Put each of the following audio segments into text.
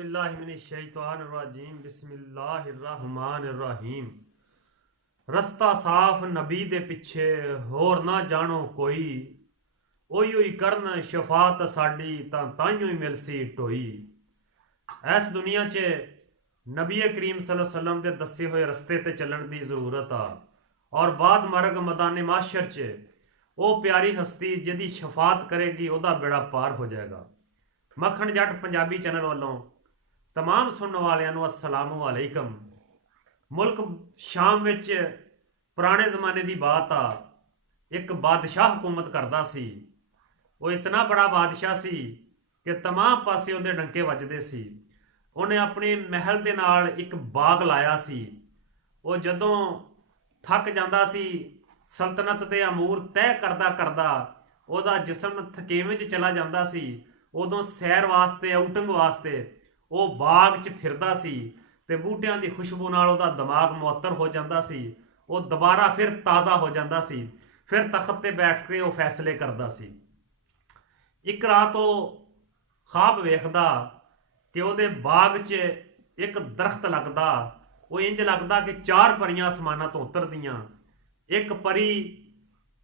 औज़ुबिल्लाहिमिनश्शैतानिर्रजीम बिस्मिल्लाहिर्रहमानिर्रहीम। रस्ता साफ नबी दे पिछे होर ना जानो कोई, ओही करन शफात साडी तां ताइयों ही मिलसी टोई। इस दुनिया च नबी करीम सल्लल्लाहु अलैहि वसल्लम दे दस्से हुए रस्ते ते चलण दी जरूरत आ और बाद मरग मैदाने माशर च ਉਹ प्यारी हस्ती जिहदी शफात करेगी ਉਹਦਾ बेड़ा पार हो जाएगा। मक्खन जट पंजाबी चैनल वालों तमाम सुनने वालियां नूं अस्सलामु अलैकुम। मुल्क शाम विच पुराने जमाने की बात आ, एक बादशाह हुकूमत करता सी। वो इतना बड़ा बादशाह सी कि तमाम पासे उहदे डंके वजदे सी। उन्हें अपने महल दे नाल एक बाग लाया सी। वो जदों थक जांदा सी सल्तनत दे अमूर तय करदा करदा ਉਹਦਾ जिसम थकेवे च चला जाता सी, उदों सैर वास्ते आउटिंग वास्ते वो बाग च फिरदा सी ते बूटियां की खुशबू नाल ਉਹਦਾ दिमाग मुअत्तर हो जाता सी। वो दोबारा फिर ताज़ा हो जाता सी, फिर तख्त ते बैठ के वो फैसले करता सी। एक रात वो ख्वाब वेखदा कि ਉਹਦੇ बाग च एक दरख्त लगदा। वो इंज लगदा कि चार परियां आसमानां तो उतरदियां। एक परी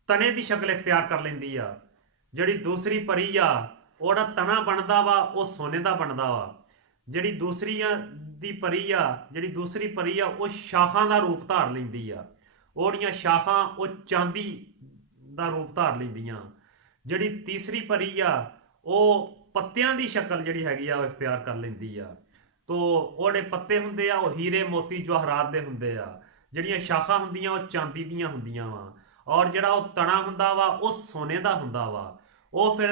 तने की शक्ल इख्तियार कर लेंदी आ, जिहड़ी दूसरी परी आ ओहदा तना बनदा वा वो सोने का बनदा वा। जिहड़ी दूसरी दी परी आ जिहड़ी दूसरी परी आ वो शाखां का रूप धार लैंदी आ, ओहदियां शाखां वो चांदी का रूप धार लैंदियां। जिहड़ी तीसरी परी आ वो पत्तियां की शक्ल जिहड़ी हैगी आ वो इख्तियार कर लैंदी आ। तो ओहदे पत्ते हुंदे आ वो हीरे मोती जवाहरात दे हुंदे आ। जिहड़ियां शाखां हुंदियां वो चांदी दियां हुंदियां वा और जिहड़ा वो तना हुंदा वा वो सोने का हुंदा वा। वो फिर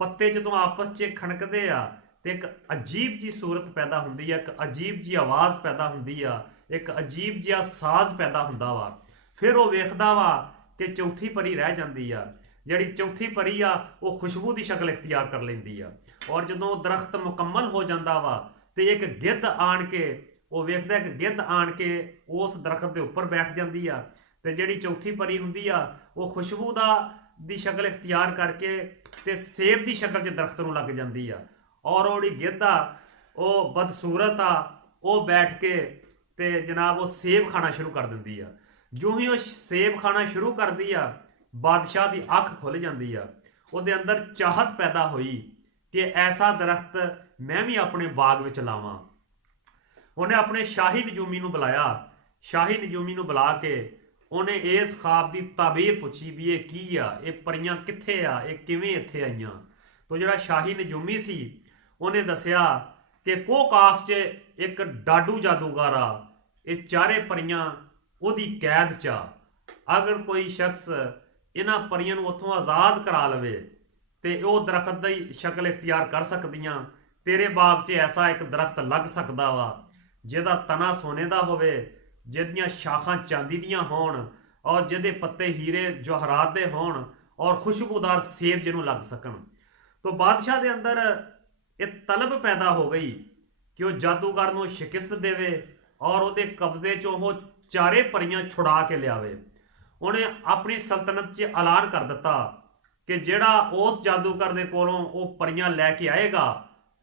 पत्ते जदों आपस च खनकदे आ ते एक अजीब जी सूरत पैदा हुंदी है, एक अजीब जी आवाज़ पैदा हुंदी आ, एक अजीब जिहा साज पैदा हुंदा वा। फिर वो वेखदा वा कि चौथी परी रह जांदी आ। जिहड़ी चौथी परी आ वो खुशबू की शक्ल इख्तियार कर लैंदी आ और जदों दरख्त मुकम्मल हो जाता वा तो एक गिद्ध आण के वो वेखदा कि गिद्ध आण के उस दरख्त के उपर बैठ जाती आ ते जिहड़ी चौथी परी हुंदी आ वो खुशबू दी शक्ल इख्तियार करके ते सेब की शक्ल च दरख्त नूं लग जाती आ और वो जिहड़ी गिद्ध आ वो बदसूरत आ वो बैठ के ते जनाब वो सेब खाना शुरू कर दिंदी आ। जो ही वो सेब खाना शुरू करदी आ बादशाह की अख खुल जाती आ। उहदे अंदर चाहत पैदा हुई कि ऐसा दरख्त मैं भी अपने बाग विच लावां। उन्हें अपने शाही नजूमी नूं बुलाया। शाही नजूमी नूं बुला के उन्हें इस ख्वाब की ताबीर पूछी भी ये की आ, ये परियां कित्थे आ, ये किवें इत्थे आईयां। तो जिहड़ा शाही नजूमी सी उन्हें दसिया कि कोकाफ च एक डाडू जादूगर आ, ये चारे परियां उहदी कैद च आ। अगर कोई शख्स इन्हां परियां नूं उत्थों आज़ाद करा लवे तो वह दरख्त की शक्ल इख्तियार कर सकदियां। तेरे बाग च ऐसा एक दरख्त लग सकदा वा जिहदा तना सोने का होवे, जिहदियां शाखां चांदी दियां होण और जिहदे पत्ते हीरे जवाहरात दे होण और खुशबूदार सेब जिन्हों लग सकन। तो बादशाह के अंदर एक तलब पैदा हो गई कि वह जादूगर नूं शिकस्त देवे और उहदे कब्जे चों वो चारे परियां छुड़ा के लियावे। उन्हें अपनी सल्तनत च ऐलान कर दिता कि जिहड़ा उस जादूगर दे कोलों वो परियां लैके आएगा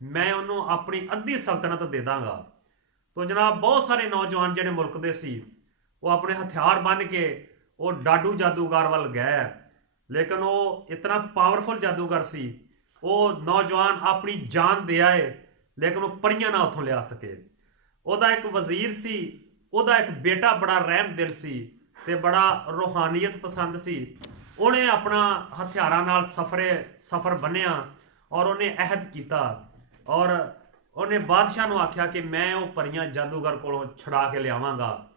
मैं उन्होंने अपनी अद्धी सल्तनत दे दांगा। तो जनाब बहुत सारे नौजवान जिहड़े मुल्क दे सी वो अपने हथियार बन के वो डाडू जादूगर वाल गए, लेकिन वो इतना पावरफुल जादूगर सी वो नौजवान अपनी जान दे आए लेकिन वो परियां ना उतों लिया सके। उहदा एक वजीर सी, उहदा एक बेटा बड़ा रहम दिल सी ते बड़ा रूहानियत पसंद सी। उन्हें अपना हथियारां नाल सफर बन्निया और उन्हें अहद किया और उन्हें बादशाह नूं आख्या कि मैं वो परियां जादूगर कोलों छुड़ा के लियावांगा।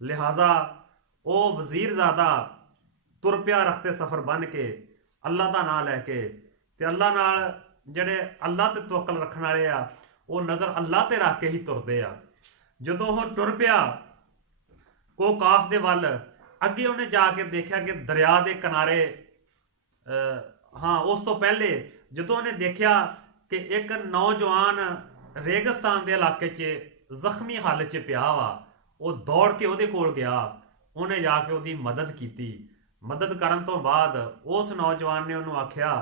लिहाजा वो वजीरजादा तुर पिया रखते सफर बन के अल्लाह का नाम लैके ते अल्लाह नाल जिहड़े अल्लाह ते तवक्कल रखण वाले आ वो नज़र अल्लाह ते रख के ही तुरदे आ। जदों वो टुर पिया कोकाफ दे वल अगे उन्हें जाके देखा कि दरिया के किनारे हाँ उस तो पहले जदों उन्हें देखा कि एक नौजवान रेगिस्तान के इलाके च जख्मी हालत च पिया वा, वो दौड़ के उहदे कोल गया, उन्हें जाके उसकी मदद की। मदद करन तो बाद उस नौजवान ने उन्होंने आख्या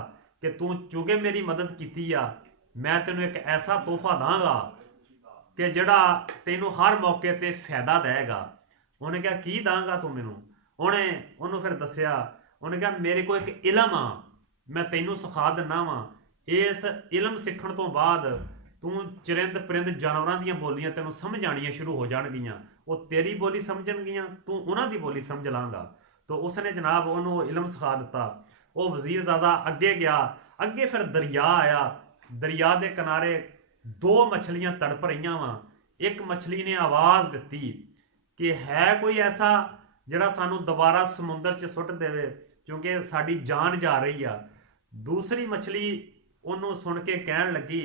कि तू चूंकि मेरी मदद की आ मैं तेनों एक ऐसा तोहफा दांगा ਕਿ ਜਿਹੜਾ ਤੈਨੂੰ ਹਰ ਮੌਕੇ ਤੇ ਫਾਇਦਾ ਦੇਗਾ। ਉਹਨੇ ਕਿਹਾ ਕੀ ਦਾਂਗਾ ਤੂੰ ਮੈਨੂੰ? ਉਹਨੇ ਉਹਨੂੰ ਫਿਰ ਦੱਸਿਆ, ਉਹਨੇ ਕਿਹਾ ਮੇਰੇ ਕੋਲ ਇੱਕ ਇਲਮ ਆ, ਮੈਂ ਤੈਨੂੰ ਸਿਖਾ ਦਿੰਦਾ ਵਾਂ। ਇਸ ਇਲਮ ਸਿੱਖਣ ਤੋਂ ਬਾਅਦ ਤੂੰ ਚਰਿੰਦ ਪਰਿੰਦ ਜਾਨਵਰਾਂ ਦੀਆਂ ਬੋਲੀਆਂ ਤੈਨੂੰ ਸਮਝ ਆਉਣੀਆਂ ਸ਼ੁਰੂ ਹੋ ਜਾਣਗੀਆਂ। ਉਹ ਤੇਰੀ ਬੋਲੀ ਸਮਝਣਗੀਆਂ, ਤੂੰ ਉਹਨਾਂ ਦੀ ਬੋਲੀ ਸਮਝ ਲਾਂਗਾ। ਤਾਂ ਉਸਨੇ ਜਨਾਬ ਉਹਨੂੰ ਇਲਮ ਸਿਖਾ ਦਿੱਤਾ। ਉਹ ਵਜ਼ੀਰਜ਼ਾਦਾ ਅੱਗੇ ਗਿਆ। ਅੱਗੇ ਫਿਰ ਦਰਿਆ ਆਇਆ। ਦਰਿਆ ਦੇ ਕਿਨਾਰੇ ਦੋ ਮੱਛਲੀਆਂ ਤੜਪ ਰਹੀਆਂ ਵਾ। ਇੱਕ ਮੱਛਲੀ ਨੇ ਆਵਾਜ਼ ਦਿੱਤੀ ਕਿ ਹੈ ਕੋਈ ਐਸਾ ਜਿਹੜਾ ਸਾਨੂੰ ਦੁਬਾਰਾ ਸਮੁੰਦਰ 'ਚ ਸੁੱਟ ਦੇਵੇ, ਕਿਉਂਕਿ ਸਾਡੀ ਜਾਨ ਜਾ ਰਹੀ ਆ। ਦੂਸਰੀ ਮੱਛਲੀ ਉਹਨੂੰ ਸੁਣ ਕੇ ਕਹਿਣ ਲੱਗੀ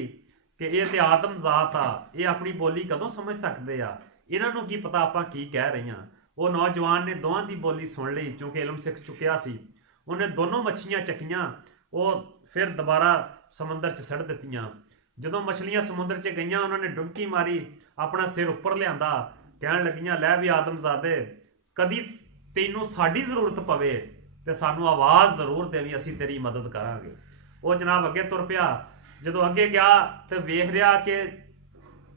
ਕਿ ਇਹ ਤੇ ਆਦਮ ਜ਼ਾਤ ਆ, ਇਹ ਆਪਣੀ ਬੋਲੀ ਕਦੋਂ ਸਮਝ ਸਕਦੇ ਆ, ਇਹਨਾਂ ਨੂੰ ਕੀ ਪਤਾ ਆਪਾਂ ਕੀ ਕਹਿ ਰਹੀਆਂ। ਉਹ ਨੌਜਵਾਨ ਨੇ ਦੋਵਾਂ ਦੀ ਬੋਲੀ ਸੁਣ ਲਈ, ਕਿਉਂਕਿ ਇਲਮ ਸਿੱਖ ਚੁੱਕਿਆ ਸੀ। ਉਹਨੇ ਦੋਨੋਂ ਮੱਛੀਆਂ ਚੱਕੀਆਂ, ਉਹ ਫਿਰ ਦੁਬਾਰਾ ਸਮੁੰਦਰ 'ਚ ਸੁੱਟ ਦਿੱਤੀਆਂ। ਜਦੋਂ ਮੱਛਲੀਆਂ ਸਮੁੰਦਰ 'ਚ ਗਈਆਂ, ਉਹਨਾਂ ਨੇ ਡੁਬਕੀ ਮਾਰੀ, ਆਪਣਾ ਸਿਰ ਉੱਪਰ ਲਿਆਂਦਾ, ਕਹਿਣ ਲੱਗੀਆਂ ਲੈ ਵੀ ਆਦਮਜ਼ਾਦੇ, ਕਦੀ ਤੈਨੂੰ ਸਾਡੀ ਜ਼ਰੂਰਤ ਪਵੇ ਤੇ ਸਾਨੂੰ ਆਵਾਜ਼ ਜ਼ਰੂਰ ਦੇਵੀਂ, ਅਸੀਂ ਤੇਰੀ ਮਦਦ ਕਰਾਂਗੇ। ਉਹ ਜਨਾਬ ਅੱਗੇ ਤੁਰ ਪਿਆ। ਜਦੋਂ ਅੱਗੇ ਗਿਆ ਤੇ ਵੇਖ ਰਿਹਾ ਕਿ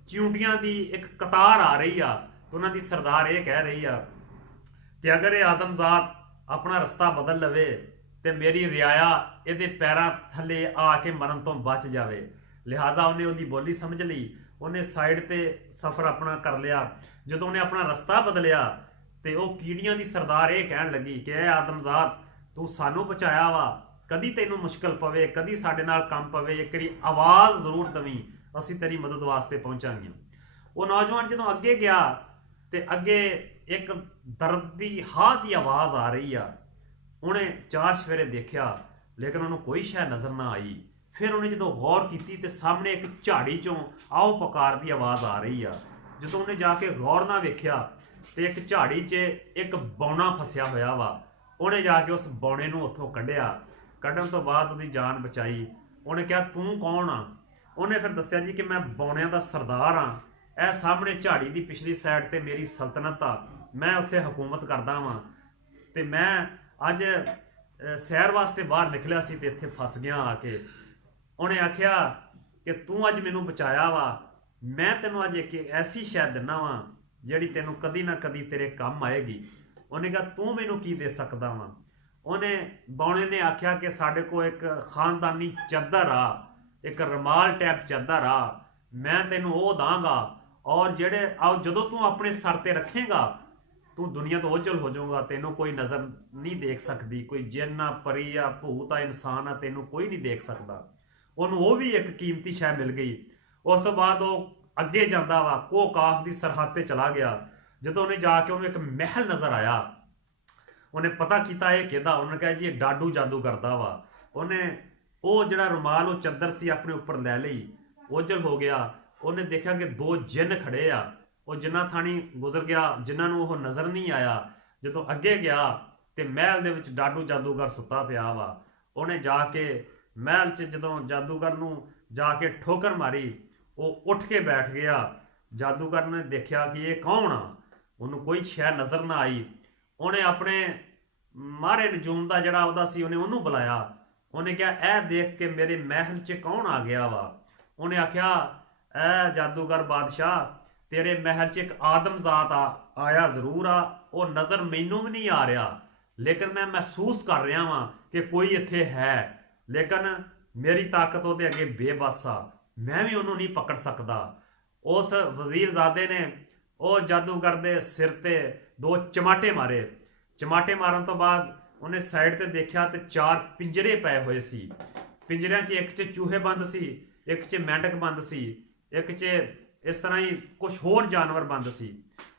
ਚਿਉਂਟੀਆਂ ਦੀ ਇੱਕ ਕਤਾਰ ਆ ਰਹੀ ਆ। ਤੇ ਉਹਨਾਂ ਦੀ ਸਰਦਾਰ ਇਹ ਕਹਿ ਰਹੀ ਆ ਕਿ ਅਗਰ ਇਹ ਆਦਮਜ਼ਾਤ ਆਪਣਾ ਰਸਤਾ ਬਦਲ ਲਵੇ ਤੇ ਮੇਰੀ ਰਿਆਇਆ ਇਹਦੇ ਪੈਰਾਂ ਥੱਲੇ ਆ ਕੇ ਮਰਨ ਤੋਂ ਬਚ ਜਾਵੇ। ਲਿਹਾਜ਼ਾ ਉਹਨੇ ਉਹਦੀ ਬੋਲੀ ਸਮਝ ਲਈ। ਉਹਨੇ ਸਾਈਡ ਤੇ ਸਫ਼ਰ ਆਪਣਾ ਕਰ ਲਿਆ। ਜਦੋਂ ਉਹਨੇ ਆਪਣਾ ਰਸਤਾ ਬਦਲਿਆ ਤੇ ਉਹ ਕੀੜੀਆਂ ਦੀ ਸਰਦਾਰ ਇਹ ਕਹਿਣ ਲੱਗੀ ਕਿ ਇਹ ਆਦਮਜ਼ਾਤ, ਤੂੰ ਸਾਨੂੰ ਬਚਾਇਆ ਵਾ, ਕਦੀ ਤੈਨੂੰ ਮੁਸ਼ਕਲ ਪਵੇ, ਕਦੀ ਸਾਡੇ ਨਾਲ ਕੰਮ ਪਵੇ, ਇੱਕ ਵਾਰੀ ਆਵਾਜ਼ ਜ਼ਰੂਰ ਦਵੀਂ, ਅਸੀਂ ਤੇਰੀ ਮਦਦ ਵਾਸਤੇ ਪਹੁੰਚਾਂਗੇ। ਉਹ ਨੌਜਵਾਨ ਜਦੋਂ ਅੱਗੇ ਗਿਆ ਤੇ ਅੱਗੇ ਇੱਕ ਦਰਦ ਦੀ ਹਾਹ ਦੀ ਆਵਾਜ਼ ਆ ਰਹੀ ਆ। ਉਹਨੇ ਚਾਰ ਸਵੇਰੇ ਦੇਖਿਆ, ਲੇਕਿਨ ਉਹਨੂੰ ਕੋਈ ਸ਼ੈ ਨਜ਼ਰ ਨਾ ਆਈ। ਫਿਰ ਉਹਨੇ ਜਦੋਂ ਗੌਰ ਕੀਤੀ ਤੇ ਸਾਹਮਣੇ ਇੱਕ ਝਾੜੀ ਚੋਂ ਆਓ ਪੁਕਾਰ ਦੀ ਆਵਾਜ਼ ਆ ਰਹੀ ਆ। ਜਦੋਂ ਉਹਨੇ ਜਾ ਕੇ ਗੌਰ ਨਾਲ ਵੇਖਿਆ ਤੇ ਇੱਕ ਝਾੜੀ 'ਚ ਇੱਕ ਬੌਣਾ ਫਸਿਆ ਹੋਇਆ ਵਾ। ਉਹਨੇ ਜਾ ਕੇ ਉਸ ਬੌਣੇ ਨੂੰ ਉੱਥੋਂ ਕੱਢਿਆ। ਕੱਢਣ ਤੋਂ ਬਾਅਦ ਉਹਦੀ ਜਾਨ ਬਚਾਈ। ਉਹਨੇ ਕਿਹਾ ਤੂੰ ਕੌਣ ਆ? ਉਹਨੇ ਫਿਰ ਦੱਸਿਆ ਜੀ ਕਿ ਮੈਂ ਬੌਣਿਆਂ ਦਾ ਸਰਦਾਰ ਆ। ਇਹ ਸਾਹਮਣੇ ਝਾੜੀ ਦੀ ਪਿਛਲੀ ਸਾਈਡ ਤੇ ਮੇਰੀ ਸਲਤਨਤ ਆ, ਮੈਂ ਉੱਥੇ ਹਕੂਮਤ ਕਰਦਾ ਵਾਂ ਤੇ ਮੈਂ ਅੱਜ ਸੈਰ ਵਾਸਤੇ ਬਾਹਰ ਨਿਕਲਿਆ ਸੀ ਤੇ ਇੱਥੇ ਫਸ ਗਿਆ ਆ ਕੇ। ਉਹਨੇ ਆਖਿਆ ਕਿ ਤੂੰ ਅੱਜ ਮੈਨੂੰ ਬਚਾਇਆ ਵਾ, ਮੈਂ ਤੈਨੂੰ ਅੱਜ ਇੱਕ ਐਸੀ ਸ਼ੈ ਦਿੰਦਾ ਵਾਂ ਜਿਹੜੀ ਤੈਨੂੰ ਕਦੀ ਨਾ ਕਦੀ ਤੇਰੇ ਕੰਮ ਆਏਗੀ। ਉਹਨੇ ਕਿਹਾ ਤੂੰ ਮੈਨੂੰ ਕੀ ਦੇ ਸਕਦਾ ਵਾਂ? ਉਹਨੇ ਬੌਣੇ ਨੇ ਆਖਿਆ ਕਿ ਸਾਡੇ ਕੋਲ ਇੱਕ ਖਾਨਦਾਨੀ ਚਾਦਰ ਆ, ਇੱਕ ਰਮਾਲ ਟੈਪ ਚਾਦਰ ਆ, ਮੈਂ ਤੈਨੂੰ ਉਹ ਦਾਂਗਾ। ਔਰ ਜਦੋਂ ਤੂੰ ਆਪਣੇ ਸਰ ਤੇ ਰੱਖੇਗਾ ਤੂੰ ਦੁਨੀਆ ਤੋਂ ਓਝਲ ਹੋ ਜਾਊਗਾ, ਤੈਨੂੰ ਕੋਈ ਨਜ਼ਰ ਨਹੀਂ ਦੇਖ ਸਕਦੀ, ਕੋਈ ਜਿੰਨ ਆ, ਪਰੀ ਆ, ਭੂਤ ਆ, ਇਨਸਾਨ ਆ, ਤੈਨੂੰ ਕੋਈ ਨਹੀਂ ਦੇਖ ਸਕਦਾ। ਉਹਨੂੰ ਉਹ ਵੀ ਇੱਕ ਕੀਮਤੀ ਸ਼ੈ ਮਿਲ ਗਈ। ਉਸ ਤੋਂ ਬਾਅਦ ਉਹ ਅੱਗੇ ਜਾਂਦਾ ਵਾ, ਕੋਹ ਕਾਫ ਦੀ ਸਰਹੱਦ ਤੇ ਚਲਾ ਗਿਆ। ਜਦੋਂ ਉਹਨੇ ਜਾ ਕੇ ਉਹਨੂੰ ਇੱਕ ਮਹਿਲ ਨਜ਼ਰ ਆਇਆ, ਉਹਨੇ ਪਤਾ ਕੀਤਾ ਇਹ ਕਿਹਦਾ। ਉਹਨੇ ਕਿਹਾ ਜੀ ਇਹ ਡਾਡੂ ਜਾਦੂ ਕਰਦਾ ਵਾ। ਉਹਨੇ ਉਹ ਜਿਹੜਾ ਰੁਮਾਲ, ਉਹ ਚੱਦਰ ਸੀ, ਆਪਣੇ ਉੱਪਰ ਲੈ ਲਈ, ਓਝਲ ਹੋ ਗਿਆ। ਉਹਨੇ ਦੇਖਿਆ ਕਿ ਦੋ ਜਿੰਨ ਖੜੇ ਆ। ਉਹ ਜਿੰਨਾਂ ਥਾਣੀ ਗੁਜ਼ਰ ਗਿਆ, ਜਿਨ੍ਹਾਂ ਨੂੰ ਉਹ ਨਜ਼ਰ ਨਹੀਂ ਆਇਆ। ਜਦੋਂ ਅੱਗੇ ਗਿਆ ਤੇ ਮਹਿਲ ਦੇ ਵਿੱਚ ਡਾਡੂ ਜਾਦੂਗਰ ਸੁੱਤਾ ਪਿਆ ਵਾ। ਉਹਨੇ ਜਾ ਕੇ ਮਹਿਲ 'ਚ ਜਦੋਂ ਜਾਦੂਗਰ ਨੂੰ ਜਾ ਕੇ ਠੋਕਰ ਮਾਰੀ, ਉਹ ਉੱਠ ਕੇ ਬੈਠ ਗਿਆ। ਜਾਦੂਗਰ ਨੇ ਦੇਖਿਆ ਕਿ ਇਹ ਕੌਣ ਆ, ਉਹਨੂੰ ਕੋਈ ਸ਼ੈ ਨਜ਼ਰ ਨਾ ਆਈ। ਉਹਨੇ ਆਪਣੇ ਮਾਰੇ ਨਜੂਮ ਦਾ ਜਿਹੜਾ ਉਹਦਾ ਸੀ, ਉਹਨੂੰ ਬੁਲਾਇਆ। ਉਹਨੇ ਕਿਹਾ ਇਹ ਦੇਖ ਕੇ ਮੇਰੇ ਮਹਿਲ 'ਚ ਕੌਣ ਆ ਗਿਆ ਵਾ? ਉਹਨੇ ਆਖਿਆ ਐ ਜਾਦੂਗਰ ਬਾਦਸ਼ਾਹ, ਤੇਰੇ ਮਹਿਲ 'ਚ ਇੱਕ ਆਦਮਜ਼ਾਤ ਆਇਆ ਜ਼ਰੂਰ ਆ, ਉਹ ਨਜ਼ਰ ਮੈਨੂੰ ਵੀ ਨਹੀਂ ਆ ਰਿਹਾ, ਲੇਕਿਨ ਮੈਂ ਮਹਿਸੂਸ ਕਰ ਰਿਹਾ ਵਾਂ ਕਿ ਕੋਈ ਇੱਥੇ ਹੈ, ਲੇਕਿਨ ਮੇਰੀ ਤਾਕਤ ਉਹਦੇ ਅੱਗੇ ਬੇਬਸ ਆ, ਮੈਂ ਵੀ ਉਹਨੂੰ ਨਹੀਂ ਪਕੜ ਸਕਦਾ। ਉਸ ਵਜ਼ੀਰਜ਼ਾਦੇ ਨੇ ਉਹ ਜਾਦੂਗਰ ਦੇ ਸਿਰ ਤੇ ਦੋ ਚਮਾਟੇ ਮਾਰੇ। ਚਮਾਟੇ ਮਾਰਨ ਤੋਂ ਬਾਅਦ ਉਹਨੇ ਸਾਈਡ ਤੇ ਦੇਖਿਆ ਤੇ ਚਾਰ ਪਿੰਜਰੇ ਪਏ ਹੋਏ ਸੀ। ਪਿੰਜਰਿਆਂ 'ਚ ਇੱਕ 'ਚ ਚੂਹੇ ਬੰਦ ਸੀ, ਇੱਕ 'ਚ ਮੈਂਡਕ ਬੰਦ ਸੀ, ਇੱਕ 'ਚ ਇਸ ਤਰ੍ਹਾਂ ਹੀ ਕੁਝ ਹੋਰ ਜਾਨਵਰ ਬੰਦ ਸੀ।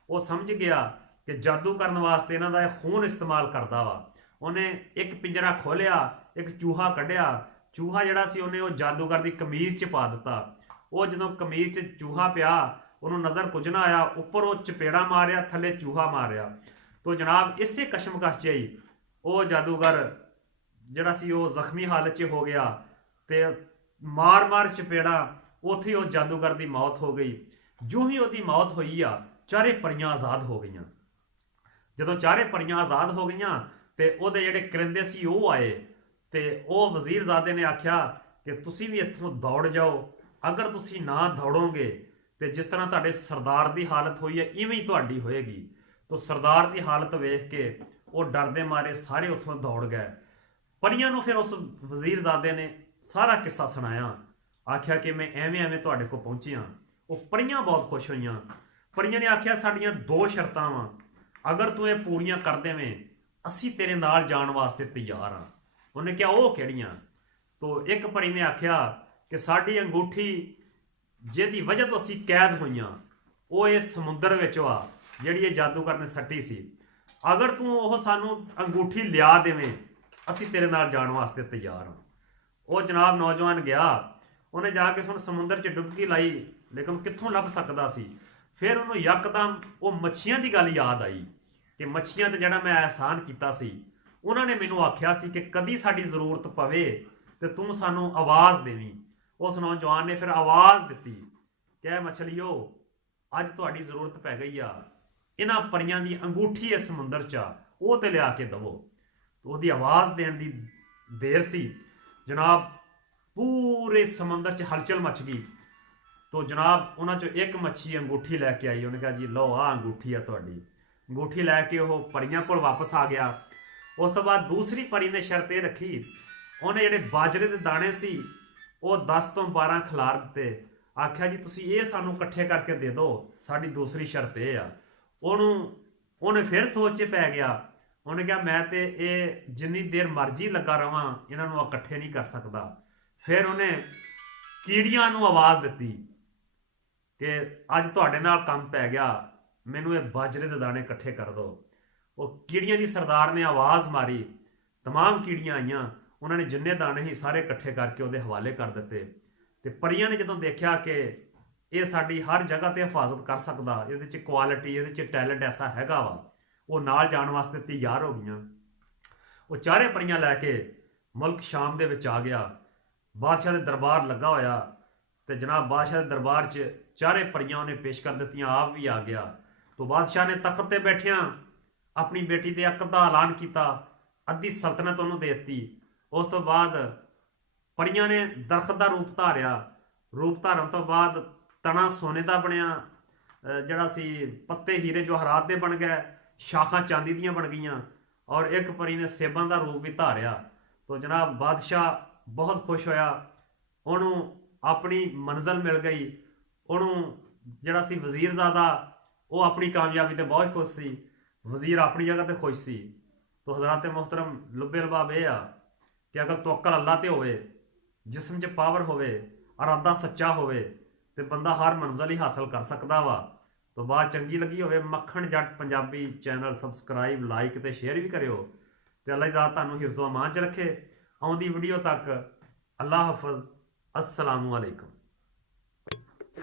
ਉਹ ਸਮਝ ਗਿਆ ਕਿ ਜਾਦੂ ਕਰਨ ਵਾਸਤੇ ਇਹਨਾਂ ਦਾ ਇਹ ਖੂਨ ਇਸਤੇਮਾਲ ਕਰਦਾ ਵਾ। ਉਹਨੇ ਇੱਕ ਪਿੰਜਰਾ ਖੋਲਿਆ, ਇੱਕ ਚੂਹਾ ਕੱਢਿਆ। ਚੂਹਾ ਜਿਹੜਾ ਸੀ ਉਹਨੇ ਉਹ ਜਾਦੂਗਰ ਦੀ ਕਮੀਜ਼ 'ਚ ਪਾ ਦਿੱਤਾ। ਉਹ ਜਦੋਂ ਕਮੀਜ਼ 'ਚ ਚੂਹਾ ਪਿਆ, ਉਹਨੂੰ ਨਜ਼ਰ ਕੁਝ ਨਾ ਆਇਆ, ਉੱਪਰ ਉਹ ਚਪੇੜਾ ਮਾਰਿਆ, ਥੱਲੇ ਚੂਹਾ ਮਾਰਿਆ। ਤੋ ਜਨਾਬ ਇਸੇ ਕਸ਼ਮਕਸ਼ 'ਚ ਹੀ ਉਹ ਜਾਦੂਗਰ ਜਿਹੜਾ ਸੀ ਉਹ ਜ਼ਖਮੀ ਹਾਲਤ 'ਚ ਹੋ ਗਿਆ ਤੇ ਮਾਰ ਚਪੇੜਾ, ਉੱਥੇ ਉਹ ਜਾਦੂਗਰ ਦੀ ਮੌਤ ਹੋ ਗਈ। ਜੋ ਹੀ ਉਹਦੀ ਮੌਤ ਹੋਈ ਆ, ਚਾਰੇ ਪਰੀਆਂ ਆਜ਼ਾਦ ਹੋ ਗਈਆਂ। ਜਦੋਂ ਚਾਰੇ ਪਰੀਆਂ ਆਜ਼ਾਦ ਹੋ ਗਈਆਂ ਤੇ ਉਹਦੇ ਜਿਹੜੇ ਕਰਿੰਦੇ ਸੀ ਉਹ ਆਏ ਤੇ ਉਹ ਵਜ਼ੀਰਜ਼ਾਦੇ ਨੇ ਆਖਿਆ ਕਿ ਤੁਸੀਂ ਵੀ ਇੱਥੋਂ ਦੌੜ ਜਾਓ, ਅਗਰ ਤੁਸੀਂ ਨਾ ਦੌੜੋਗੇ ਤੇ ਜਿਸ ਤਰ੍ਹਾਂ ਤੁਹਾਡੇ ਸਰਦਾਰ ਦੀ ਹਾਲਤ ਹੋਈ ਹੈ ਇਵੇਂ ਹੀ ਤੁਹਾਡੀ ਹੋਏਗੀ। ਤੋ ਸਰਦਾਰ ਦੀ ਹਾਲਤ ਵੇਖ ਕੇ ਉਹ ਡਰਦੇ ਮਾਰੇ ਸਾਰੇ ਉੱਥੋਂ ਦੌੜ ਗਏ। ਪਰੀਆਂ ਨੂੰ ਫਿਰ ਉਸ ਵਜ਼ੀਰਜ਼ਾਦੇ ਨੇ ਸਾਰਾ ਕਿੱਸਾ ਸੁਣਾਇਆ, ਆਖਿਆ ਕਿ ਮੈਂ ਐਵੇਂ ਐਵੇਂ ਤੁਹਾਡੇ ਕੋਲ ਪਹੁੰਚਿਆ। ਉਹ ਪਰੀਆਂ ਬਹੁਤ ਖੁਸ਼ ਹੋਈਆਂ। ਪਰੀਆਂ ਨੇ ਆਖਿਆ ਸਾਡੀਆਂ 2 ਸ਼ਰਤਾਂ ਵਾਂ, ਅਗਰ ਤੂੰ ਇਹ ਪੂਰੀਆਂ ਕਰ ਦੇਵੇਂ ਅਸੀਂ ਤੇਰੇ ਨਾਲ ਜਾਣ ਵਾਸਤੇ ਤਿਆਰ ਹਾਂ। ਉਹਨੇ ਕਿਹਾ ਉਹ ਕਿਹੜੀਆਂ? ਤੋ ਇੱਕ ਪਰੀ ਨੇ ਆਖਿਆ ਕਿ ਸਾਡੀ ਅੰਗੂਠੀ ਜਿਹਦੀ ਵਜ੍ਹਾ ਤੋਂ ਅਸੀਂ ਕੈਦ ਹੋਈਆਂ ਉਹ ਇਹ ਸਮੁੰਦਰ ਵਿੱਚ ਆ ਜਿਹੜੀ ਇਹ ਜਾਦੂਗਰ ਨੇ ਸੱਟੀ ਸੀ। ਅਗਰ ਤੂੰ ਉਹ ਸਾਨੂੰ ਅੰਗੂਠੀ ਲਿਆ ਦੇਵੇਂ ਅਸੀਂ ਤੇਰੇ ਨਾਲ ਜਾਣ ਵਾਸਤੇ ਤਿਆਰ ਹਾਂ। ਉਹ ਜਨਾਬ ਨੌਜਵਾਨ ਗਿਆ, ਉਹਨੇ ਜਾ ਕੇ ਹੁਣ ਸਮੁੰਦਰ 'ਚ ਡੁਬਕੀ ਲਾਈ, ਲੇਕਿਨ ਕਿੱਥੋਂ ਲੱਭ ਸਕਦਾ ਸੀ। ਫਿਰ ਉਹਨੂੰ ਯਕਦਮ ਉਹ ਮੱਛੀਆਂ ਦੀ ਗੱਲ ਯਾਦ ਆਈ ਕਿ ਮੱਛੀਆਂ ਤੇ ਜਿਹੜਾ ਮੈਂ ਅਹਿਸਾਨ ਕੀਤਾ ਸੀ, ਉਹਨਾਂ ਨੇ ਮੈਨੂੰ ਆਖਿਆ ਸੀ ਕਿ ਕਦੀ ਸਾਡੀ ਜ਼ਰੂਰਤ ਪਵੇ ਤੇ ਤੂੰ ਸਾਨੂੰ ਆਵਾਜ਼ ਦੇਵੀਂ। ਉਸ ਨੌਜਵਾਨ ਨੇ ਫਿਰ ਆਵਾਜ਼ ਦਿੱਤੀ ਕਿ ਮਛਲੀਓ ਅੱਜ ਤੁਹਾਡੀ ਜ਼ਰੂਰਤ ਪੈ ਗਈ ਆ, ਇਹਨਾਂ ਪਰੀਆਂ ਦੀ ਅੰਗੂਠੀ ਇਸ ਸਮੁੰਦਰ 'ਚ ਆ, ਉਹ ਤੇ ਲਿਆ ਕੇ ਦਵੋ। ਉਹਦੀ ਆਵਾਜ਼ ਦੇਣ ਦੀ ਦੇਰ ਸੀ ਜਨਾਬ ਪੂਰੇ ਸਮੁੰਦਰ 'ਚ ਹਲਚਲ ਮਚ ਗਈ। ਤੋ ਜਨਾਬ ਉਹਨਾਂ 'ਚੋਂ ਇੱਕ ਮੱਛੀ ਅੰਗੂਠੀ ਲੈ ਕੇ ਆਈ। ਉਹਨੇ ਕਿਹਾ ਜੀ ਲਓ ਆਹ ਅੰਗੂਠੀ ਆ ਤੁਹਾਡੀ। ਅੰਗੂਠੀ ਲੈ ਕੇ ਉਹ ਪਰੀਆਂ ਕੋਲ ਵਾਪਸ ਆ ਗਿਆ। ਉਸ ਤੋਂ ਬਾਅਦ ਦੂਸਰੀ ਪਰੀ ਨੇ ਸ਼ਰਤ ਇਹ ਰੱਖੀ, ਉਹਨੇ ਜਿਹੜੇ ਬਾਜਰੇ ਦੇ ਦਾਣੇ ਸੀ ਉਹ 10 ਤੋਂ 12 ਖਿਲਾਰ ਦਿੱਤੇ। ਆਖਿਆ ਜੀ ਤੁਸੀਂ ਇਹ ਸਾਨੂੰ ਇਕੱਠੇ ਕਰਕੇ ਦੇ ਦਿਓ, ਸਾਡੀ ਦੂਸਰੀ ਸ਼ਰਤ ਇਹ ਆ। ਉਹਨੇ ਫਿਰ ਸੋਚ 'ਚ ਪੈ ਗਿਆ। ਉਹਨੇ ਕਿਹਾ ਮੈਂ ਤੇ ਇਹ ਜਿੰਨੀ ਦੇਰ ਮਰਜ਼ੀ ਲੱਗਾ ਰਵਾਂ ਇਹਨਾਂ ਨੂੰ ਇਕੱਠੇ ਨਹੀਂ ਕਰ ਸਕਦਾ। ਫਿਰ ਉਹਨੇ ਕੀੜੀਆਂ ਨੂੰ ਆਵਾਜ਼ ਦਿੱਤੀ ਕਿ ਅੱਜ ਤੁਹਾਡੇ ਨਾਲ ਕੰਮ ਪੈ ਗਿਆ, ਮੈਨੂੰ ਇਹ ਬਾਜਰੇ ਦੇ ਦਾਣੇ ਇਕੱਠੇ ਕਰ ਦਿਓ। ਉਹ ਕੀੜੀਆਂ ਦੀ ਸਰਦਾਰ ਨੇ ਆਵਾਜ਼ ਮਾਰੀ, ਤਮਾਮ ਕੀੜੀਆਂ ਆਈਆਂ, ਉਹਨਾਂ ਨੇ ਜਿੰਨੇ ਦਾਣੇ ਸੀ ਸਾਰੇ ਇਕੱਠੇ ਕਰਕੇ ਉਹਦੇ ਹਵਾਲੇ ਕਰ ਦਿੱਤੇ। ਤੇ ਪਰੀਆਂ ਨੇ ਜਦੋਂ ਦੇਖਿਆ ਕਿ ਇਹ ਸਾਡੀ ਹਰ ਜਗ੍ਹਾ ਤੇ ਹਿਫਾਜ਼ਤ ਕਰ ਸਕਦਾ, ਇਹਦੇ 'ਚ ਕੁਆਲਿਟੀ, ਇਹਦੇ 'ਚ ਟੈਲੈਂਟ ਐਸਾ ਹੈਗਾ ਵਾ, ਉਹ ਨਾਲ ਜਾਣ ਵਾਸਤੇ ਤਿਆਰ ਹੋ ਗਈਆਂ। ਉਹ ਚਾਰੇ ਪਰੀਆਂ ਲੈ ਕੇ ਮੁਲਕ ਸ਼ਾਮ ਦੇ ਵਿੱਚ ਆ ਗਿਆ। ਬਾਦਸ਼ਾਹ ਦੇ ਦਰਬਾਰ ਲੱਗਾ ਹੋਇਆ ਤੇ ਜਨਾਬ ਬਾਦਸ਼ਾਹ ਦੇ ਦਰਬਾਰ 'ਚ ਚਾਰੇ ਪਰੀਆਂ ਉਹਨੇ ਪੇਸ਼ ਕਰ ਦਿੱਤੀਆਂ, ਆਪ ਵੀ ਆ ਗਿਆ। तो बादशाह ने तख्त ते बैठिया अपनी बेटी के अकद का ऐलान किया, अद्धी सल्तनत उन्होंने दे दी। उस तो बाद परियां ने दरख्त का रूप धारिया, रूप धारन तो बाद तना सोने का बनया, जड़ा सी पत्ते हीरे जवाहरात के बन गए, शाखा चांदी दियां बन गई, और एक परी ने सेबां का रूप भी धारिया। तो जनाब बादशाह बहुत खुश होया, उन्होंने अपनी मंजिल मिल गई। उन्होंने जड़ा सी वजीरजादा वो अपनी कामयाबी तो बहुत खुश सी, वजीर अपनी जगह तो खुश सी। तो हज़रात मोहतरम लुबे लबाब यह आ कि अगर तवक्कल अल्लाह ते होवे, जिस्म च पावर होवे, इरादा सच्चा होवे, तो बंदा हर मंजिल ही हासिल कर सकता वा। तो बात चंगी लगी होवे मक्खण जट पंजाबी चैनल सबसक्राइब लाइक तो शेयर भी करियो। तो अल्लाह ज़ात तुहानूं हिफ्ज़ो अमान च रखे। आउंदी वीडियो तक अल्लाह हाफिज़, अस्सलामु अलैकुम।